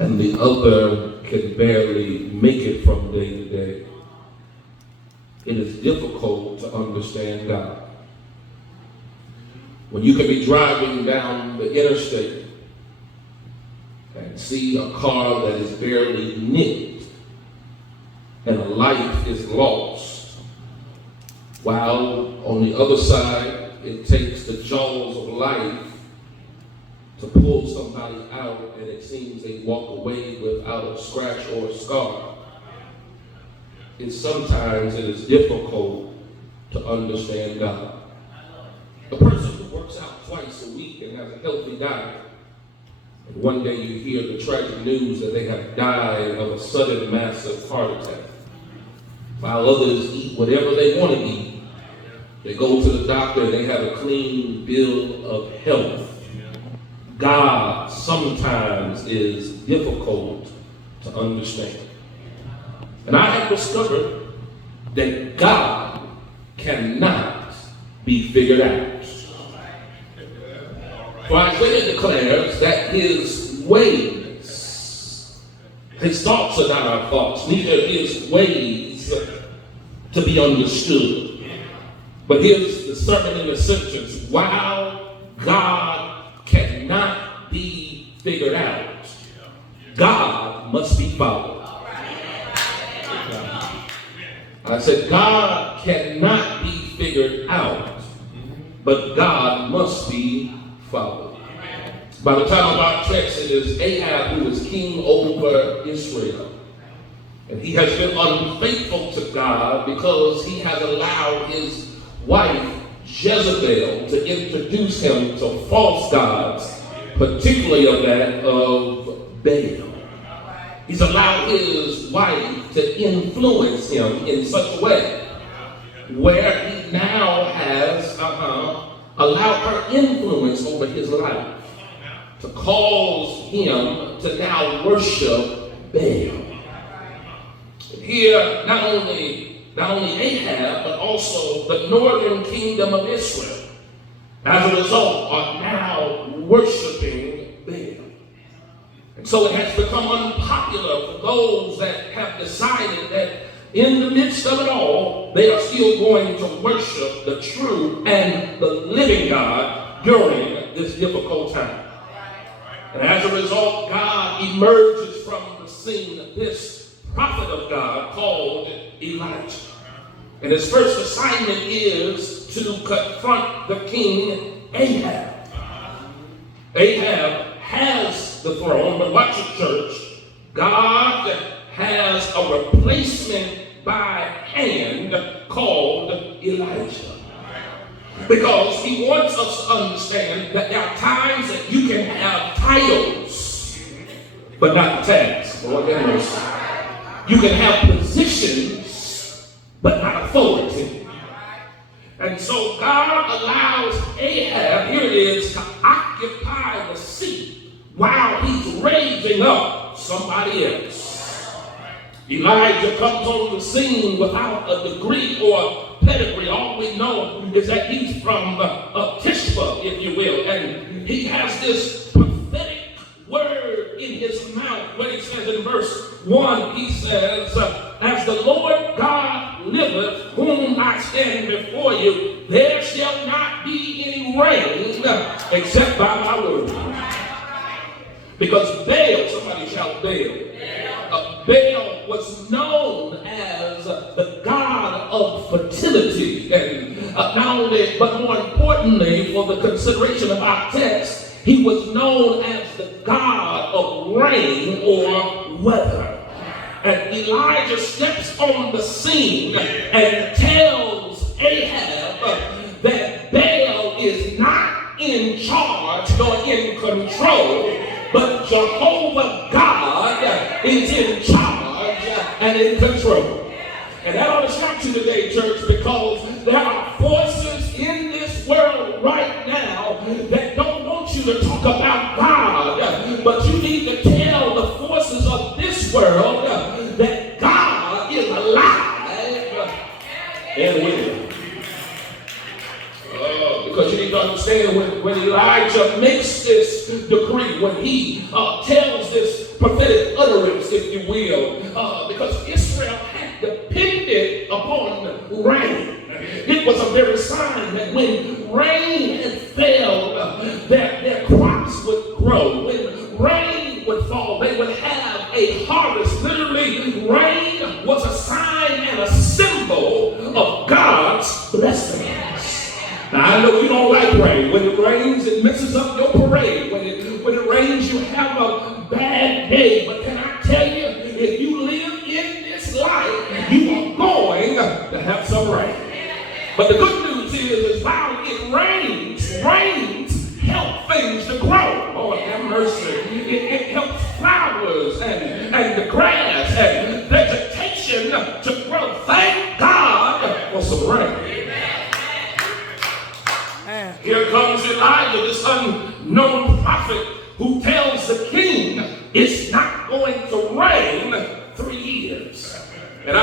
and the other can barely make it from day to day, it is difficult to understand God. When you can be driving down the interstate and see a car that is barely nicked and a life is lost, while on the other side it takes the jaws of life to pull somebody out and it seems they walk away without a scratch or a scar, sometimes it is difficult to understand God. A person who works out twice a week and has a healthy diet, and one day you hear the tragic news that they have died of a sudden massive heart attack, while others eat whatever they want to eat. They go to the doctor and they have a clean bill of health. God sometimes is difficult to understand. And I have discovered that God cannot be figured out. For Isaiah declares that his ways, his thoughts are not our thoughts, neither his ways to be understood. But here's the sermon in a sentence: while God cannot be figured out, God must be followed. I said God cannot be figured out, but God must be followed. By the time of our text, it is Ahab who is king over Israel. And he has been unfaithful to God because he has allowed his wife Jezebel to introduce him to false gods, particularly of that of Baal. He's allowed his wife to influence him in such a way where he now has allowed her influence over his life to cause him to now worship Baal. Here, not only Ahab, but also the northern kingdom of Israel, as a result, are now worshiping Baal. And so it has become unpopular for those that have decided that in the midst of it all, they are still going to worship the true and the living God during this difficult time. And as a result, God emerges from the scene, this prophet of God called Elijah. And his first assignment is to confront the king Ahab. Ahab has the throne, but watch it, church. God has a replacement by hand called Elijah. Because he wants us to understand that there are times that you can have titles, but not tags. Lord have mercy. You can have positions, but not authority. And so God allows Ahab, here it is, to occupy the seat while he's raising up somebody else. Elijah comes on the scene without a degree or pedigree. All we know is that he's from Tishba, if you will, and he has this prophetic word in his mouth. When he says in verse 1, he says, as the Lord God liveth, whom I stand before you, there shall not be any rain except by my word. Because Baal, somebody shout Baal. Baal was known as the god of fertility, and not only, but more importantly, for the consideration of our text, he was known as the god of rain or weather. And Elijah steps on the scene and tells Ahab that Baal is not in charge nor in control, but Jehovah God is in charge and in control. And that ought to shock you today, church, because there are forces in this world right now that don't want you to talk about God, but you need to tell the forces of this world that God is alive and with. Because you need to understand when Elijah makes this decree, when he tells this prophetic utterance, if you will, because Israel had depended upon rain. It was a very sign that when rain had failed, that their crops would grow. When rain would fall, they would have a harvest. Literally, rain was a sign and a symbol of God's blessings. Now, I know you don't like rain. When it rains, it messes up your parade. When it rains, you have a bad day. But can I tell you, if you live in this life, you are going to have some rain. But the good news is while it rains help things to grow. Lord have mercy. It helps flowers and the grass and vegetation to grow. Thank God for some rain. Here comes Elijah, this unknown prophet, who tells the king it's not going to rain 3 years.